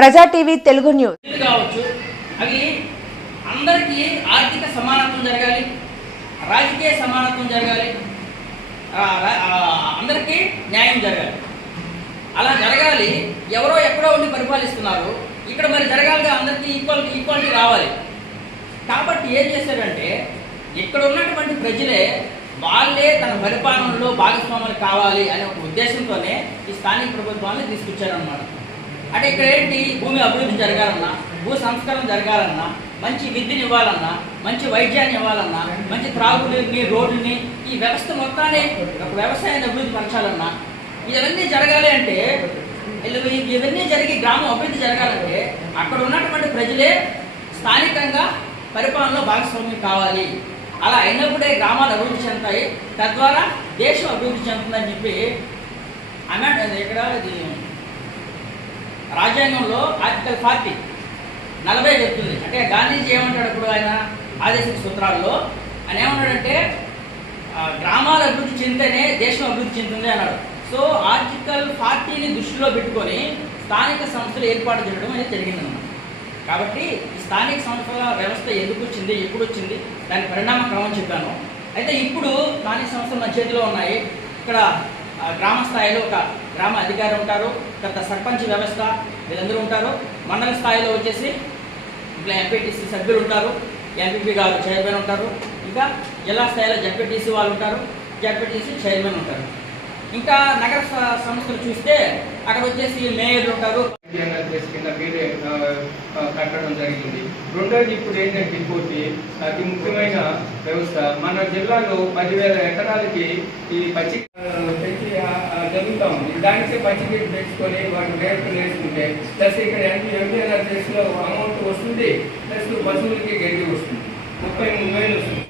ప్రజా TV Telugu news. కావచ్చు అవి అందరికీ ఆర్థిక సమానత్వం జరగాలి రాజకీయ సమానత్వం జరగాలి అందరికీ న్యాయం జరగాలి. అలా జరగాలి ఎవరో ఎక్కడో ఉండి పరిపాలిస్తున్నారు ఇక్కడ మరి జరగాలిగా అందరికీ ఈక్వల్ ఈక్వాలిటీ రావాలి. కాబట్టి ఏం చేశారంటే ఇక్కడ ఉన్నటువంటి ప్రజలే వాళ్ళే తన పరిపాలనలో భాగస్వాములు కావాలి అనే ఒక ఉద్దేశంతోనే ఈ స్థానిక ప్రభుత్వాన్ని తీసుకొచ్చారనమాట అంటే ఇక్కడ ఏంటి? భూమి అభివృద్ధి జరగాలన్నా భూ సంస్కరణ జరగాలన్నా మంచి విద్యను ఇవ్వాలన్నా మంచి వైద్యాన్ని ఇవ్వాలన్నా మంచి త్రాగునీరుని రోడ్డుని ఈ వ్యవస్థ మొత్తాన్ని ఒక వ్యవసాయాన్ని అభివృద్ధి పరచాలన్నా ఇవన్నీ జరగాలి అంటే ఇవన్నీ జరిగి గ్రామం అభివృద్ధి జరగాలంటే అక్కడ ఉన్నటువంటి ప్రజలే స్థానికంగా పరిపాలనలో భాగస్వామ్యం కావాలి. అలా అయినప్పుడే గ్రామాలు అభివృద్ధి చెందుతాయి. తద్వారా దేశం అభివృద్ధి చెందుతుందని చెప్పి అన్నాడు. ఇక్కడ రాజ్యాంగంలో ఆర్టికల్ ఫార్టీ నలభై చెప్తుంది. అంటే గాంధీజీ ఏమంటాడు ఇప్పుడు ఆయన? ఆదేశిక సూత్రాల్లో ఆయన ఏమన్నాడంటే గ్రామాలు గ్రామాల అభివృద్ధి చెందితేనే దేశం అభివృద్ధి చెందుతుంది అన్నాడు. సో ఆర్టికల్ ఫార్టీని దృష్టిలో పెట్టుకొని స్థానిక సంస్థలు ఏర్పాటు చేయడం అనేది జరిగిందన్నమాట. కాబట్టి స్థానిక సంస్థల వ్యవస్థ ఎందుకు వచ్చింది ఎప్పుడు వచ్చింది దాని పరిణామ క్రమం చెప్పాను. అయితే ఇప్పుడు స్థానిక సంస్థలు మన చేతిలో ఉన్నాయి. ఇక్కడ గ్రామ స్థాయిలో ఒక గ్రామ అధికారి ఉంటారు తర్వాత సర్పంచ్ వ్యవస్థ వీళ్ళందరూ ఉంటారు. మండల స్థాయిలో వచ్చేసి ఇట్లా ఎంపీటీసీ సభ్యులు ఉంటారు ఎంపీపీ గారు చైర్మన్ ఉంటారు. ఇంకా జిల్లా స్థాయిలో జడ్పీటీసీ వాళ్ళు ఉంటారు జడ్పీటీసీ చైర్మన్ ఉంటారు. ఇంకా నగర సంస్థలు చూస్తే అక్కడ వచ్చేసి మేయర్లు ఉంటారు. కట్టడం జరిగింది. రెండోది ఇప్పుడు ఏంటంటే ఇంకోటి అతి ముఖ్యమైన వ్యవస్థ. మన జిల్లాలో పదివేల ఎకరాలకి ఈ పచ్చి జరుగుతూ ఉంది దానికి పచ్చి గడ్డి తెచ్చుకొని వాటి రేట్లు వేసుకుంటే ప్లస్ ఇక్కడ ఎంపీ ఎంపీఆర్లో అమౌంట్ వస్తుంది ప్లస్ పశువులకి గడ్డి వస్తుంది. ముప్పై మూడు వేలు వస్తుంది.